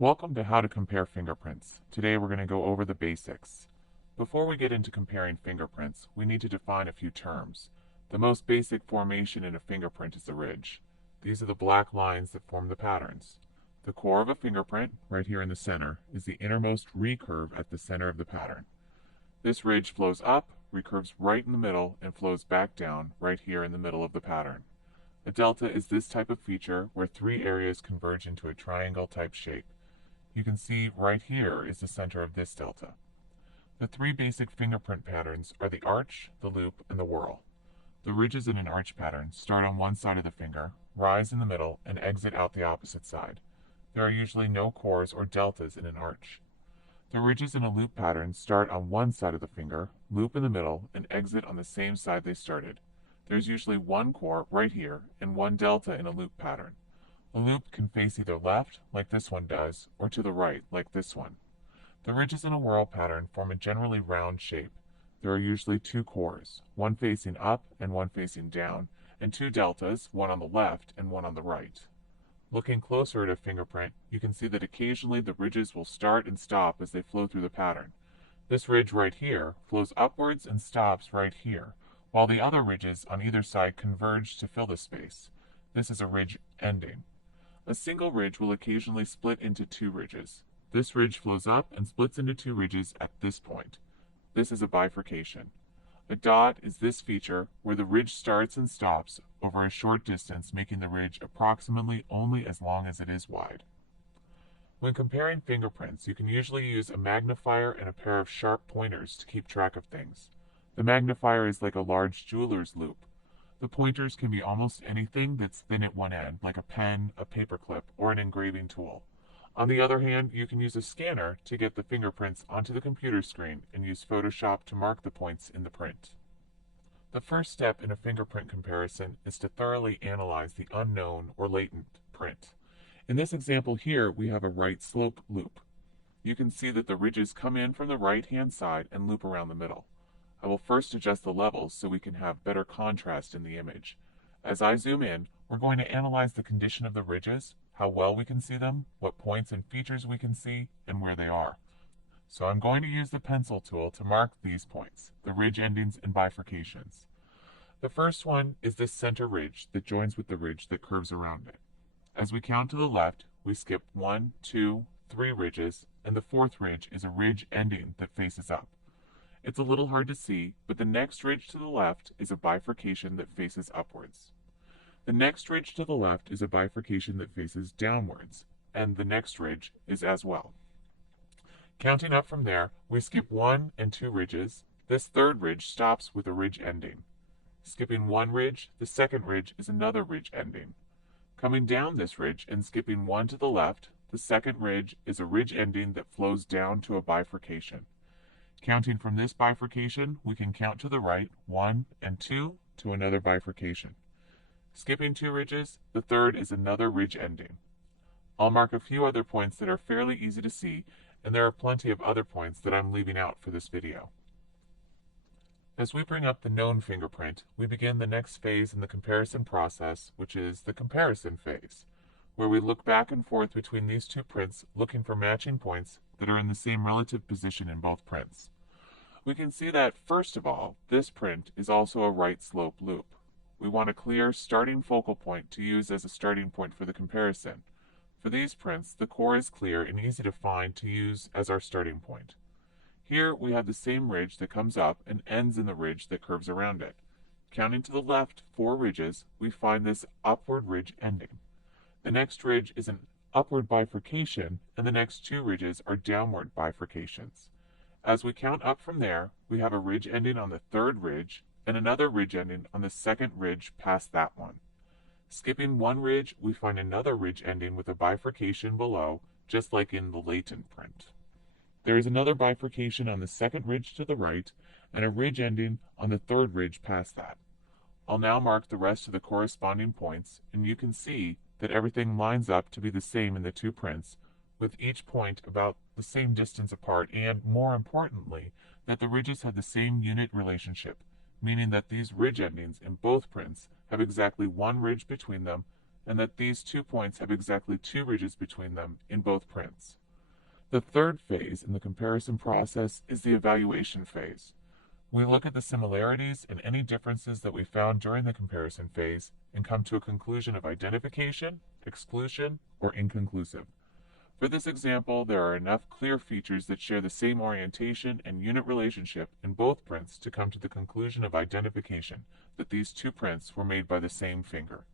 Welcome to How to Compare Fingerprints. Today we're going to go over the basics. Before we get into comparing fingerprints, we need to define a few terms. The most basic formation in a fingerprint is the ridge. These are the black lines that form the patterns. The core of a fingerprint, right here in the center, is the innermost recurve at the center of the pattern. This ridge flows up, recurves right in the middle, and flows back down right here in the middle of the pattern. A delta is this type of feature where three areas converge into a triangle type shape. You can see right here is the center of this delta. The three basic fingerprint patterns are the arch, the loop, and the whorl. The ridges in an arch pattern start on one side of the finger, rise in the middle, and exit out the opposite side. There are usually no cores or deltas in an arch. The ridges in a loop pattern start on one side of the finger, loop in the middle, and exit on the same side they started. There's usually one core right here and one delta in a loop pattern. The loop can face either left, like this one does, or to the right, like this one. The ridges in a whorl pattern form a generally round shape. There are usually two cores, one facing up and one facing down, and two deltas, one on the left and one on the right. Looking closer at a fingerprint, you can see that occasionally the ridges will start and stop as they flow through the pattern. This ridge right here flows upwards and stops right here, while the other ridges on either side converge to fill the space. This is a ridge ending. A single ridge will occasionally split into two ridges. This ridge flows up and splits into two ridges at this point. This is a bifurcation. A dot is this feature where the ridge starts and stops over a short distance, making the ridge approximately only as long as it is wide. When comparing fingerprints, you can usually use a magnifier and a pair of sharp pointers to keep track of things. The magnifier is like a large jeweler's loupe. The pointers can be almost anything that's thin at one end, like a pen, a paperclip, or an engraving tool. On the other hand, you can use a scanner to get the fingerprints onto the computer screen and use Photoshop to mark the points in the print. The first step in a fingerprint comparison is to thoroughly analyze the unknown or latent print. In this example here, we have a right slope loop. You can see that the ridges come in from the right-hand side and loop around the middle. I will first adjust the levels so we can have better contrast in the image. As I zoom in, we're going to analyze the condition of the ridges, how well we can see them, what points and features we can see, and where they are. So I'm going to use the pencil tool to mark these points, the ridge endings and bifurcations. The first one is this center ridge that joins with the ridge that curves around it. As we count to the left, we skip 1, 2, 3 ridges, and the fourth ridge is a ridge ending that faces up. It's a little hard to see, but the next ridge to the left is a bifurcation that faces upwards. The next ridge to the left is a bifurcation that faces downwards, and the next ridge is as well. Counting up from there, we skip 1 and 2 ridges. This third ridge stops with a ridge ending. Skipping one ridge, the second ridge is another ridge ending. Coming down this ridge and skipping 1 to the left, the second ridge is a ridge ending that flows down to a bifurcation. Counting from this bifurcation, we can count to the right 1 and 2 to another bifurcation. Skipping 2 ridges, the third is another ridge ending. I'll mark a few other points that are fairly easy to see, and there are plenty of other points that I'm leaving out for this video. As we bring up the known fingerprint, we begin the next phase in the comparison process, which is the comparison phase, where we look back and forth between these two prints looking for matching points that are in the same relative position in both prints. We can see that, first of all, this print is also a right slope loop. We want a clear starting focal point to use as a starting point for the comparison. For these prints, the core is clear and easy to find to use as our starting point. Here we have the same ridge that comes up and ends in the ridge that curves around it. Counting to the left 4 ridges, we find this upward ridge ending. The next ridge is an upward bifurcation, and the next 2 ridges are downward bifurcations. As we count up from there, we have a ridge ending on the third ridge and another ridge ending on the second ridge past that one. Skipping one ridge, we find another ridge ending with a bifurcation below, just like in the latent print. There is another bifurcation on the second ridge to the right, and a ridge ending on the third ridge past that. I'll now mark the rest of the corresponding points, and you can see that everything lines up to be the same in the two prints, with each point about the same distance apart, and, more importantly, that the ridges have the same unit relationship, meaning that these ridge endings in both prints have exactly one ridge between them and that these 2 points have exactly 2 ridges between them in both prints. The third phase in the comparison process is the evaluation phase. We look at the similarities and any differences that we found during the comparison phase and come to a conclusion of identification, exclusion, or inconclusive. For this example, there are enough clear features that share the same orientation and unit relationship in both prints to come to the conclusion of identification, that these 2 prints were made by the same finger.